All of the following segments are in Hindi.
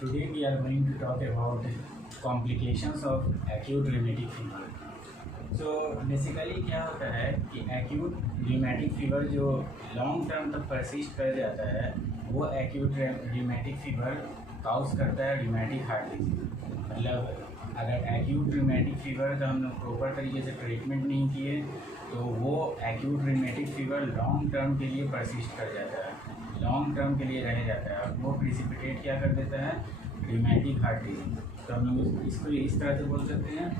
Today we are going to talk about complications of acute rheumatic fever. So basically क्या होता है कि acute rheumatic fever जो लॉन्ग टर्म तक परसिस्ट कर जाता है वो acute rheumatic fever काउज करता है rheumatic heart disease। मतलब अगर acute rheumatic fever का हम लोग प्रॉपर तरीके से ट्रीटमेंट नहीं किए तो वो acute rheumatic fever long term के लिए परसिस्ट कर जाता है, लॉन्ग टर्म के लिए रह जाता है और वो प्रिसिपिटेट क्या कर देता है, rheumatic heart disease। तो हम लोग इसको इस तरह से बोल सकते हैं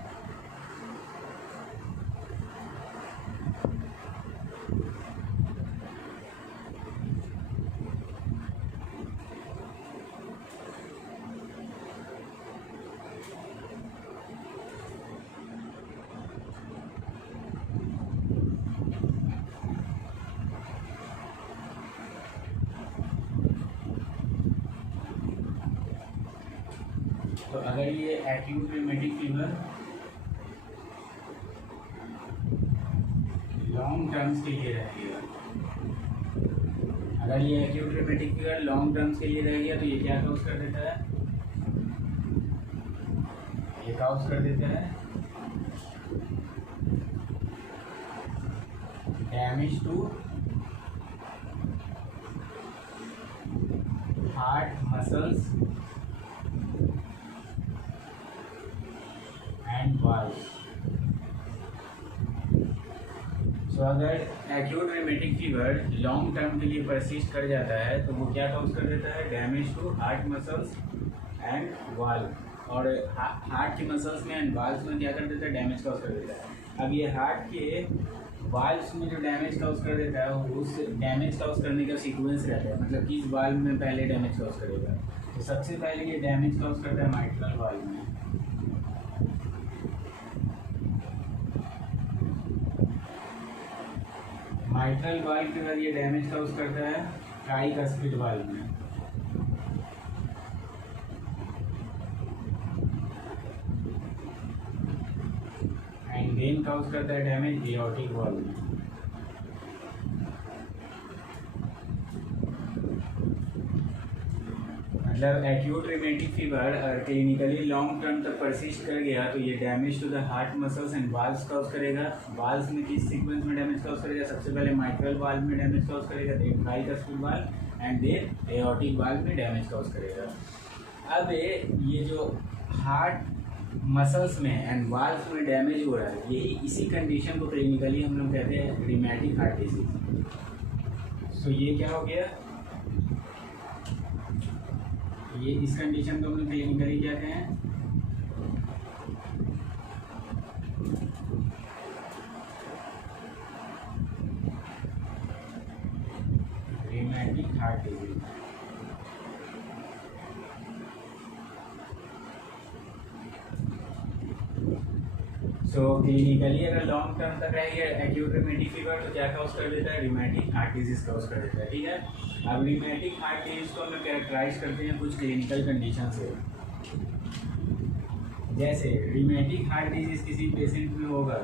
तो अगर ये acute rheumatic fever long terms के लिए रहेगा, अगर ये acute rheumatic fever long terms के लिए रह गया तो ये क्या काउज कर देता है, ये काउज कर देता है damage to heart muscles and valves. So अगर acute rheumatic fever long term के लिए परसिस्ट कर जाता है तो वो क्या काउज कर देता है, damage to heart muscles and valve. और हार्ट की मसल्स में एंड वाल्व्स में क्या कर देता है, डैमेज काउज कर देता है। अब ये हार्ट के वाल्व्स में जो डैमेज काउज कर देता है उस डैमेज काउज करने का सीक्वेंस रहता है, मतलब किस वाल्व में पहले डैमेज काउज करेगा। तो सबसे पहले ये डैमेज काउज करता है माइट्रल वाल्व में, माइट्रल वाल्व के बाद ये डैमेज काउज करता है ट्राइकस्पिड वाल्व में, एंड देन काउज करता है डैमेज एओर्टिक वाल्व में। मतलब acute rheumatic fever clinically long term तक परसिस्ट कर गया तो ये damage to the heart muscles and valves cause करेगा। वाल्व्स में किस सीक्वेंस में डैमेज काउज करेगा, सबसे पहले माइट्रल वाल्व में डैमेज काउज करेगा, then tricuspid valve and then aortic valve में डैमेज काउज करेगा। अब ये जो हार्ट मसल्स में एंड वाल्व्स में डैमेज हो रहा है यही इसी कंडीशन को क्लिनिकली हम लोग कहते हैं rheumatic heart disease। सो ये क्या हो गया, ये इस कंडीशन को हम लोग क्लिनिकली क्या कहें, rheumatic heart disease। सो क्लिनिकली अगर लॉन्ग टर्म तक रहेगा एक्यूट rheumatic फीवर तो क्या काउज कर देता है, rheumatic heart disease काउज कर देता है। ठीक है, अब rheumatic heart disease को हम लोग कैरेक्टराइज करते हैं कुछ क्लिनिकल कंडीशन से। जैसे rheumatic heart disease किसी पेशेंट में होगा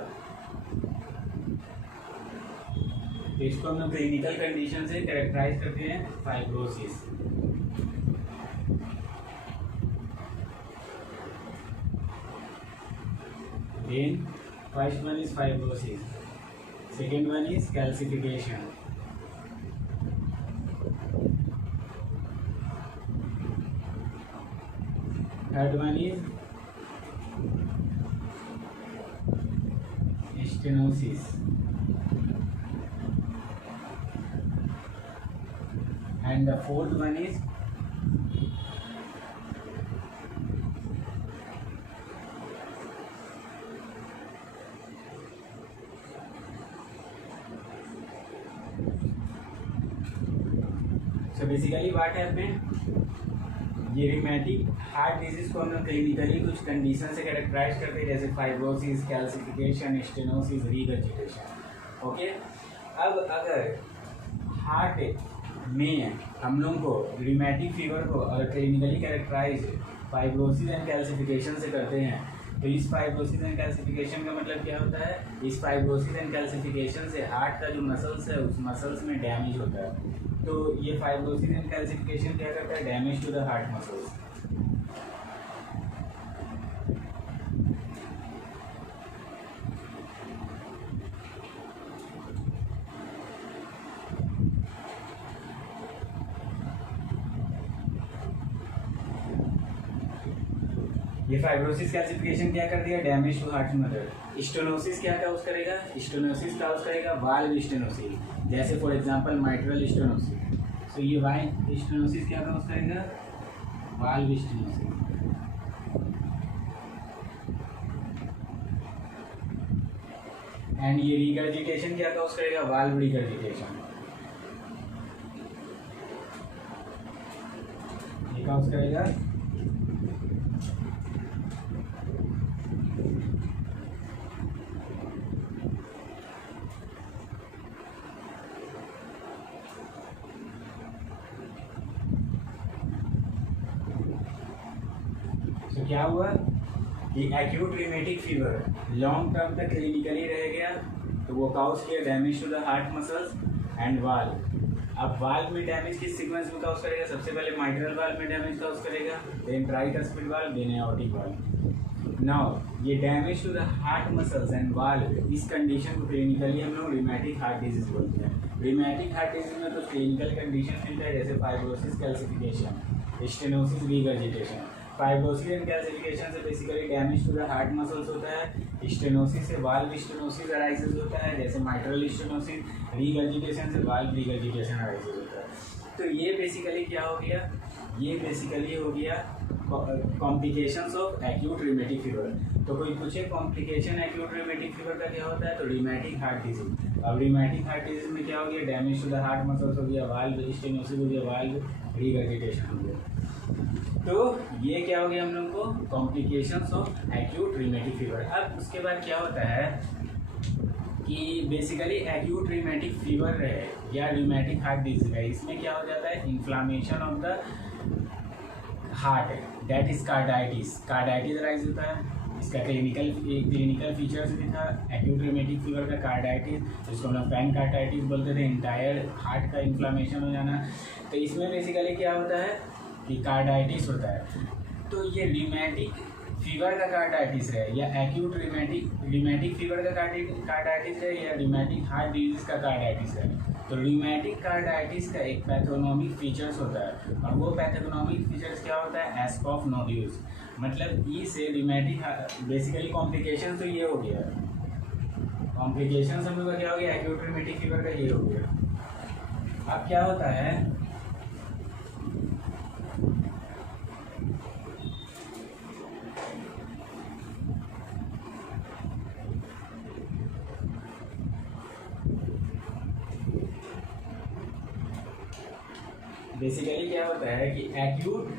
तो इसको हम लोग क्लिनिकल कंडीशन से कैरेक्टराइज करते हैं fibrosis. Then first one is fibrosis, second one is calcification, third one is stenosis, and the fourth one is so basically what happened, ये rheumatic heart disease को हम लोग क्लिनिकली कुछ कंडीशन से कैरेक्टराइज करते हैं जैसे fibrosis, calcification, stenosis, regurgitation. Okay, अब अगर हार्ट में हम लोग को rheumatic फीवर को अगर clinically characterise fibrosis and calcification से करते हैं तो इस फाइब्रोसिस एंड कैल्सिफिकेशन का मतलब क्या होता है, इस फाइब्रोसिस एंड कैल्सिफिकेशन से हार्ट का जो मसल्स है उस मसल्स में डैमेज होता है। तो ये फाइब्रोसिस एंड कैल्सिफिकेशन क्या करता है, damage to the heart muscles. ये फाइब्रोसिस कैल्सिफिकेशन क्या कर दिया, damage to heart mother. Stenosis क्या काउज करेगा, स्टेनोसिस काउज करेगा वाल्व स्टेनोसिस, जैसे फॉर एग्जांपल माइट्रल स्टेनोसिस। तो ये वाई स्टेनोसिस क्या काउज करेगा, वाल्व स्टेनोसिस। एंड ये रिगर्जिटेशन क्या काउज करेगा, वाल्व रिगर्जिटेशन। ये काउज करेगा क्या हुआ कि acute rheumatic fever long term तक क्लिनिकली रह गया, तो वो काउज किया damage to the heart muscles and valve. अब वाल्व में डैमेज किस सीक्वेंस में काउज करेगा, सबसे पहले माइट्रल वाल्व में डैमेज काउज करेगा, then tricuspid valve, then aortic valve. Now ये damage to the heart muscles and valve, इस कंडीशन को क्लिनिकली हम लोग रिमेटिक हार्ट डिजीज बोलते हैं। रिमेटिक हार्ट डिजीज में तो क्लिनिकल कंडीशन मिलता है, जैसे fibrosis calcification, stenosis regurgitation. Fibrosis and calcification से basically damage to the heart muscles होता है, स्टेनोसिस से वाल्व स्टेनोसिस अराइजेस होता है, जैसे माइट्रल स्टेनोसिस, रिगर्जिटेशन से वाल्व रिगर्जिटेशन अराइजेस होता है। तो ये बेसिकली क्या हो गया, ये बेसिकली हो गया complications of acute rheumatic fever. तो कोई पूछे कॉम्प्लिकेशन एक्यूट रिमेटिक फीवर का क्या होता है, तो रिमेटिक हार्ट डिजीज। अब रिमेटिक हार्ट डिजीज में क्या हो गया, damage to the heart muscles हो गया, वाल्व स्टेनोसिस हो गया, वाल्व रिगर्जिटेशन हो गया। तो ये क्या हो गया हम लोग को, complications of acute rheumatic fever. अब उसके बाद क्या होता है कि बेसिकली एक्यूट रिमेटिक फीवर है या रिमेटिक हार्ट डिजीज है, इसमें क्या हो जाता है, inflammation of the heart, that is carditis. Carditis rise होता है, इसका क्लिनिकल फीचर्स भी था एक्यूट रिमेटिक फीवर का, कार्डाइटिस, जिसको हम लोग पैनकार्डाइटिस बोलते थे, इंटायर हार्ट का इन्फ्लामेशन हो जाना। तो इसमें बेसिकली क्या होता है कि कार्डाइटिस होता है। तो ये रिमेटिक फीवर का कार्डाइटिस है या एक्यूट रिमेटिक फीवर का कार्डाइटिस है या रिमेटिक हार्ट डिजीज का कार्डाइटिस है। तो रिमेटिक कार्डाइटिस का एक पैथोनोमिक फीचर्स होता है, और वो पैथोनोमिक फीचर्स क्या होता है, एस्कॉफ नोड्यूल्स। मतलब ई से रिमेटिक, बेसिकली कॉम्प्लिकेशन तो ये हो गया, कॉम्प्लिकेशन हम लोग का क्या हो गया, एक्यूट रिमेटिक फीवर का ये हो गया। अब क्या होता है, बेसिकली क्या होता है कि एक्यूट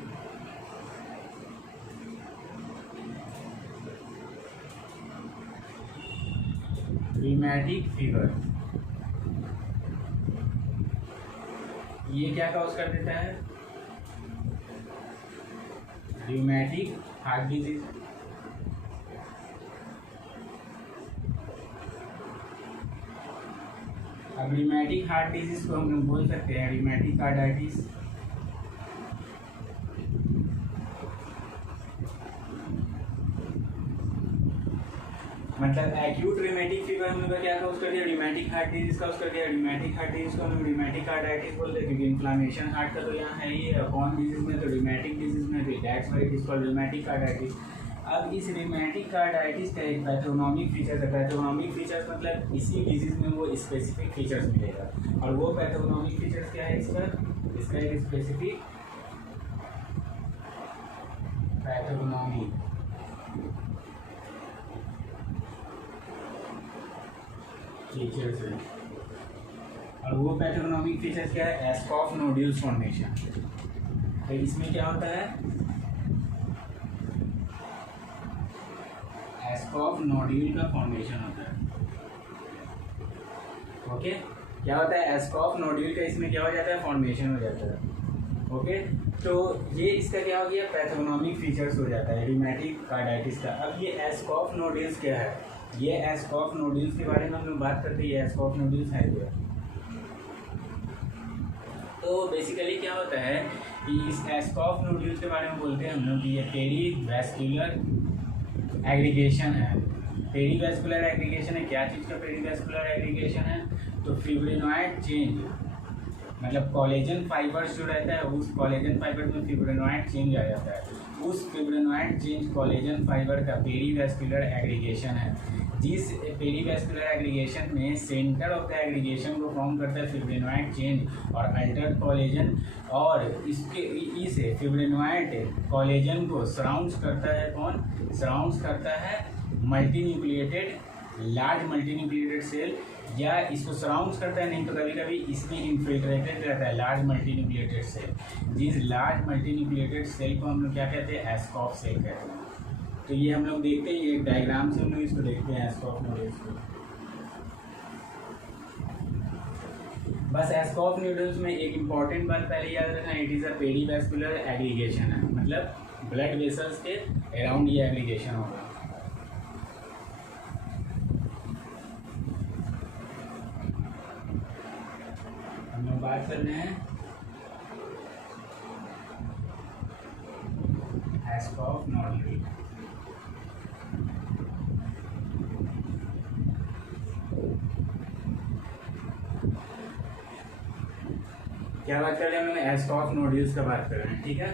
रिमेटिक फीवर ये क्या कॉज कर देता है, रिमेटिक हार्ट डिजीज। अब रिमेटिक हार्ट डिजीज को हम लोग बोल सकते हैं रिमेटिक कार्डाइटिस। मतलब एक्यूट रिमेटिक फीवर हम लोग का क्या काउज कर दिया, रिमेटिक हार्ट डिजीज काउज कर दिया। रिमेटिक हार्ट डिजीज को हम लोग रिमेटिक कार्डाइटिस बोलते हैं, क्योंकि इन्फ्लामेशन हार्ट का तो यहाँ है ही है, कौन डिजीज में, तो रिमेटिक डिजीज में, that's why it is called rheumatic carditis. अब इस रिमेटिक कार्डाइटिस का एक पैथोनोमिक फीचर है, पैथोनोमिक फीचर्स मतलब इसी डिजीज में वो स्पेसिफिक फीचर्स मिलेगा, और वो पैथोनोमिक फीचर्स क्या है इसका एक स्पेसिफिक पैथोनोमिक फीचर्स है, और वो पैथोनोमिक फीचर्स क्या है, एस्कॉफ नोड्यूल्स फॉर्मेशन। तो इसमें क्या होता है, एस्कॉफ नोड्यूल का फॉर्मेशन होता है। ओके, क्या होता है, एस्कॉफ नोड्यूल का इसमें क्या हो जाता है, फॉर्मेशन हो जाता है। ओके, तो ये इसका क्या हो गया, पैथोनोमिक फीचर्स हो जाता है रिमेटिक कार्डाइटिस का। अब ये एस्कॉफ नोड्यूल्स क्या है, ये एस्कॉफ नोड्यूल्स के बारे में हम लोग बात करते हैं, ये एस्कॉफ नोड्यूल्स है क्या। तो बेसिकली क्या होता है कि इस एस्कॉफ नोड्यूल्स के बारे में बोलते हैं हम लोग कि ये पेरीवैस्कुलर एग्रीगेशन है। पेरीवैस्कुलर एग्रीगेशन है, क्या चीज़ का पेरीवैस्कुलर एग्रीगेशन है? तो फिब्रिनॉइड चेंज, मतलब कोलेजन फाइबर्स जो रहता है उस कोलेजन फाइबर में फिब्रिनॉइड चेंज आ जाता है, उस फिब्रिनॉइड चेंज कोलेजन फाइबर का पेरीवैस्कुलर एग्रीगेशन है। जिस पेरीवैस्कुलर एग्रीगेशन में सेंटर ऑफ द एग्रीगेशन को फॉर्म करता है फिब्रिनॉइड चेंज और अल्टर्ड कोलेजन, और इसके इस फिब्रिनॉइड कोलेजन को सराउंड्स करता है कौन? सराउंड्स करता है मल्टीन्यूक्लिएटेड लार्ज मल्टीन्यूक्लिएटेड सेल, या इसको सराउंड्स करता है, नहीं तो कभी कभी इसमें इन्फिल्ट्रेटेड रहता है लार्ज मल्टीन्यूक्लिएटेड सेल। जिस लार्ज मल्टीन्यूक्लिएटेड सेल को हम लोग क्या कहते हैं? एस्कॉफ सेल कहते हैं। तो ये हम लोग देखते हैं, ये डायग्राम से हम लोग इसको देखते हैं एस्कॉफ नोड्यूल्स को। बस एस्कॉफ नोड्यूल्स में एक इम्पॉर्टेंट बात पहले याद रखना, इट इज़ अ पेरीवैस्कुलर एग्रीगेशन है, मतलब ब्लड वेसल्स के अराउंड ये एग्रीगेशन होगा। हम लोग बात कर रहे हैं एस्कॉफ नोड्यूल। क्या बात कर रहे हैं? हम एस्कॉफ नोड्यूल्स का बात कर रहे हैं, ठीक है।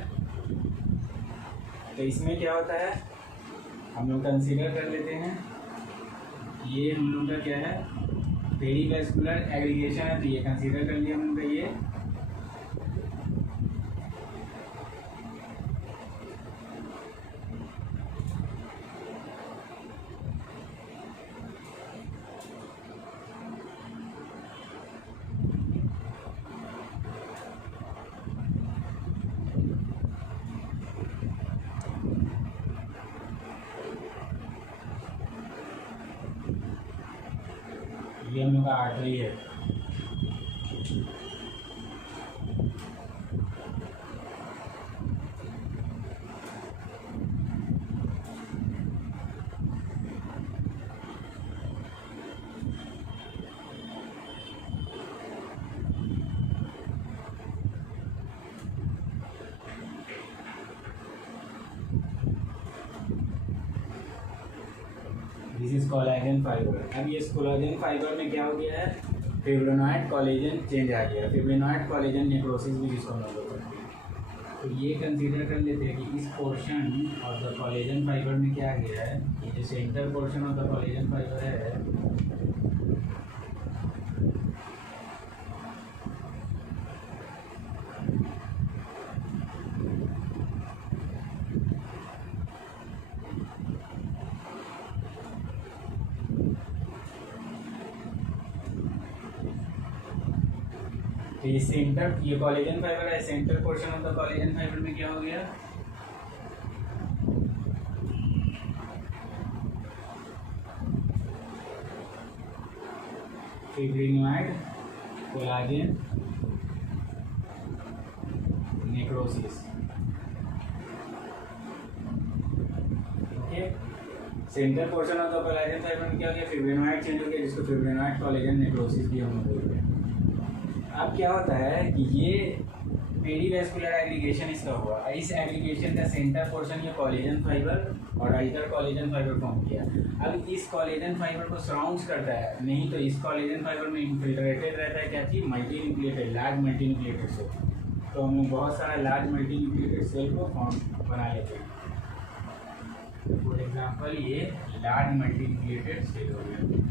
तो इसमें क्या होता है, हम लोग कंसीडर कर लेते हैं, ये हम लोग का क्या है? पेरीवैस्कुलर एग्रीगेशन है, तो ये कंसीडर कर लिया हम लोग का ये। ये हम लोग का आर्टरी है। This is collagen fibre. अब ये कोलेजन फाइबर में क्या हो गया है? फिब्रिनॉइड कोलेजन चेंज आ गया, फिब्रिनॉइड कोलेजन नेक्रोसिस भी जिसको हम लोग करते हैं। तो ये कंसीडर कर लेते हैं कि इस portion of the collagen fibre में क्या गया है, ये जो centre portion of the collagen fibre है, तो ये सेंटर, ये कोलेजन फाइबर है, centre portion of the collagen fibre में क्या हो गया? Fibrinoid collagen necrosis. Okay, centre portion of the collagen fibre में क्या हो गया? फिब्रिनॉइड चेंज हो गया, जिसको फिब्रिनॉइड कोलेजन नेक्रोसिस भी हम बोलते हैं। अब क्या होता है कि ये पेरीवैस्कुलर एग्रीगेशन इसका हुआ, इस एग्रीगेशन का सेंटर पोर्शन ये कोलेजन फाइबर और अल्टर कोलेजन फाइबर फॉर्म किया। अब इस कोलेजन फाइबर को सराउंड्स करता है, नहीं तो इस कोलेजन फाइबर में इन्फिल्ट्रेटेड रहता है क्या चीज? Multinucleated large multinucleated cell. तो हम बहुत सारा लार्ज मल्टीन्यूक्लिएटेड सेल को फॉर्म बना लेते हैं। फॉर एग्जाम्पल ये लार्ज मल्टीन्यूक्लिएटेड सेल हो गया।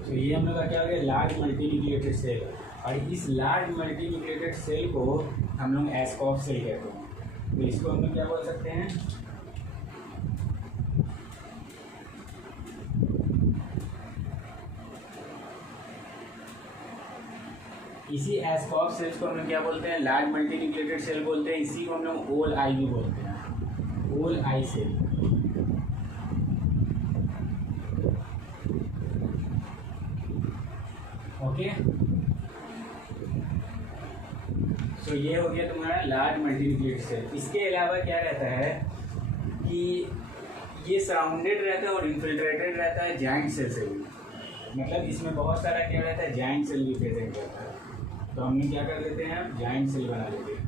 तो ये हम लोग का क्या हो गया? Large multinucleated cell. और इस लार्ज मल्टीन्यूक्लिएटेड सेल को हम लोग एस्कॉफ सेल कहते हैं। तो इसको हम लोग क्या बोल सकते हैं? इसी एस्कॉफ सेल्स को हम लोग क्या बोलते हैं, लार्ज मल्टीन्यूक्लिएटेड सेल बोलते हैं। इसी को हम लोग ओल आई भी बोलते हैं, ओल आई सेल। ओके, तो ये हो गया तुम्हारा लार्ज मल्टीन्यूक्लिएटेड सेल। इसके अलावा क्या रहता है कि ये सराउंडेड रहता है और इन्फिल्ट्रेटेड रहता है जॉइंट सेल से भी। मतलब इसमें बहुत सारा क्या रहता है, जॉइंट सेल भी प्रेजेंट रहता है। तो हम क्या कर लेते हैं, जॉइंट सेल बना लेते हैं।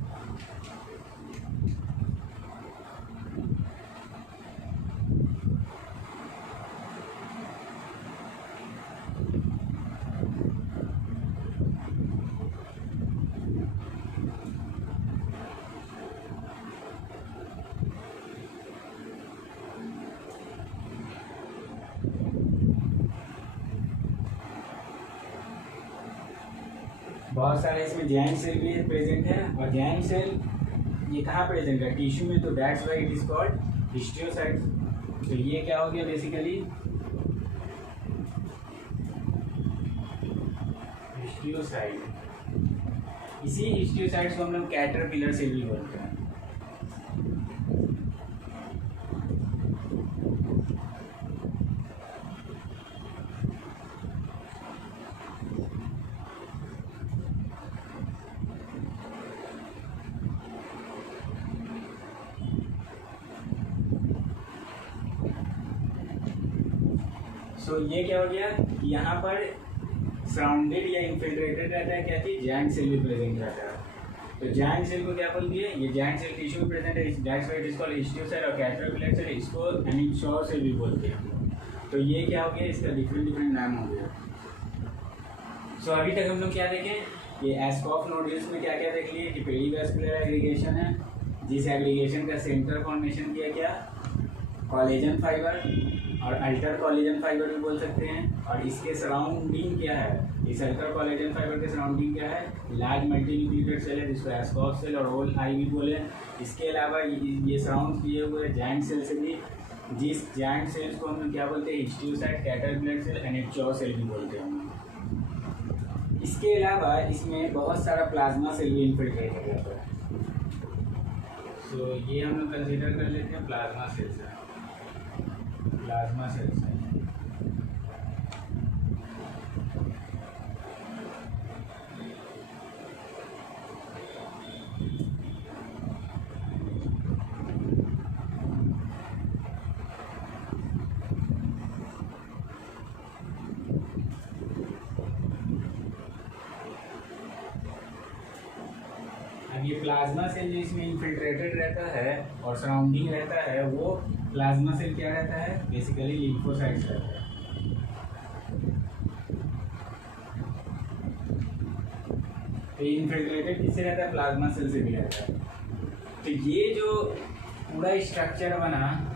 बहुत सारे इसमें जॉइंट सेल भी प्रेजेंट है। और जॉइंट सेल ये कहाँ प्रेजेंट है, टिश्यू में। तो that's why it is called histiocyte. तो ये क्या हो गया बेसिकली, हिस्टियोसाइट। इसी हिस्टियोसाइट्स को हम लोग कैटरपिलर सेल भी बोलते हैं। तो ये क्या हो गया, यहाँ पर सराउंडेड या इन्फिल्ट्रेटेड रहता है क्या चीज, जॉइंट सेल भी प्रेजेंट रहता है। तो जॉइंट सेल को क्या बोलती है, ये जॉइंट सेल टिश्यू में प्रेजेंट है, that's why it is called histiocyte. और कैटरपिलर सेल इसको एनिक्सोर सेल भी बोलते हैं। तो ये क्या हो गया, इसका डिफरेंट डिफरेंट नाम हो गया। सो अभी तक हम लोग क्या देखें, ये एस्कॉफ नोड्यूल्स में क्या क्या देख लिए कि पेरीवैस्कुलर एग्रीगेशन है, जिस एग्रीगेशन का सेंटर फॉर्मेशन किया क्या, कॉलेजन फाइबर और अल्टर कॉलेजन फाइबर भी बोल सकते हैं। और इसके सराउंडिंग क्या है, इस अल्टर कॉलेजन फाइबर के सराउंडिंग क्या है, लार्ज मल्टीन्यूक्लिएटेड सेल है जिसको एस्कॉफ सेल और ओल आई भी बोले। इसके अलावा ये सराउंड किए हुए जॉइंट सेल से भी, जिस जॉइंट सेल्स को हम लोग क्या बोलते हैं, हिस्टियोसाइट, कैटरपिलर सेल, एनिक्सोर सेल भी बोलते हैं। इसके अलावा इसमें बहुत सारा प्लाज्मा सेल भी इन्फिल्ट्रेट हो जाता है। तो ये हम लोग कंसिडर कर लेते हैं प्लाज्मा सेल्स है, प्लाज्मा सेल्स है। ये प्लाज्मा सेल जो इसमें इन्फिल्ट्रेटेड रहता है और सराउंडिंग रहता है, वो प्लाज्मा सेल क्या रहता है, बेसिकली लिम्फोसाइट्स रहता है। तो इन्फिल्ट्रेटेड किससे रहता है, प्लाज्मा सेल से भी रहता है। तो ये जो पूरा स्ट्रक्चर बना,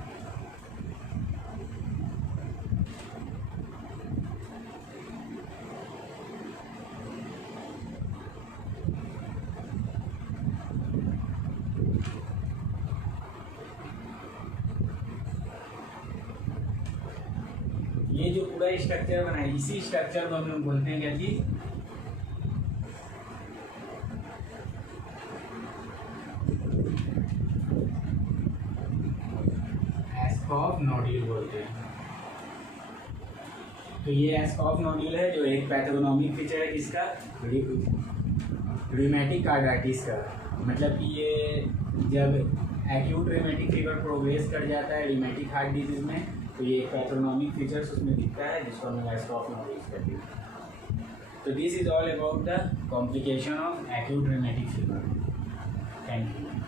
ये जो पूरा स्ट्रक्चर बना है, इसी स्ट्रक्चर को हम लोग बोलते हैं क्या चीज, एस्कॉफ नोड्यूल बोलते हैं। तो ये एस्कॉफ नोड्यूल है जो एक पैथोगनोमिक फीचर है किसका, रूमेटिक कार्डाइटिस का। मतलब कि ये जब एक्यूट रूमेटिक फीवर प्रोग्रेस कर जाता है रूमेटिक हार्ट डिजीज में, तो ये पैथोगनोमिक फीचर्स उसमें दिखता है जिसको हम एस्कॉफ नोड्यूल्स कहते हैं। तो this is all about the complication of acute rheumatic fever. Thank you.